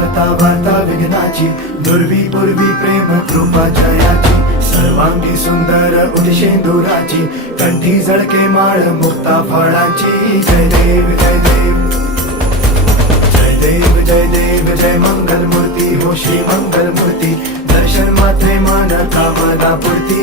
वार्ता वार्ता विघ्नाची, दुर्वी पूर्वी प्रेम कृपा जयाची, सर्वांगी सुंदर उदिशेंदुराची, कंठी झळके माळ मुक्ता फळाची. जय देव जय देव जय देव जय देव जय मंगल मूर्ती हो श्री मंगल मूर्ती, दर्शन मात्रे मन कामना पूर्ती.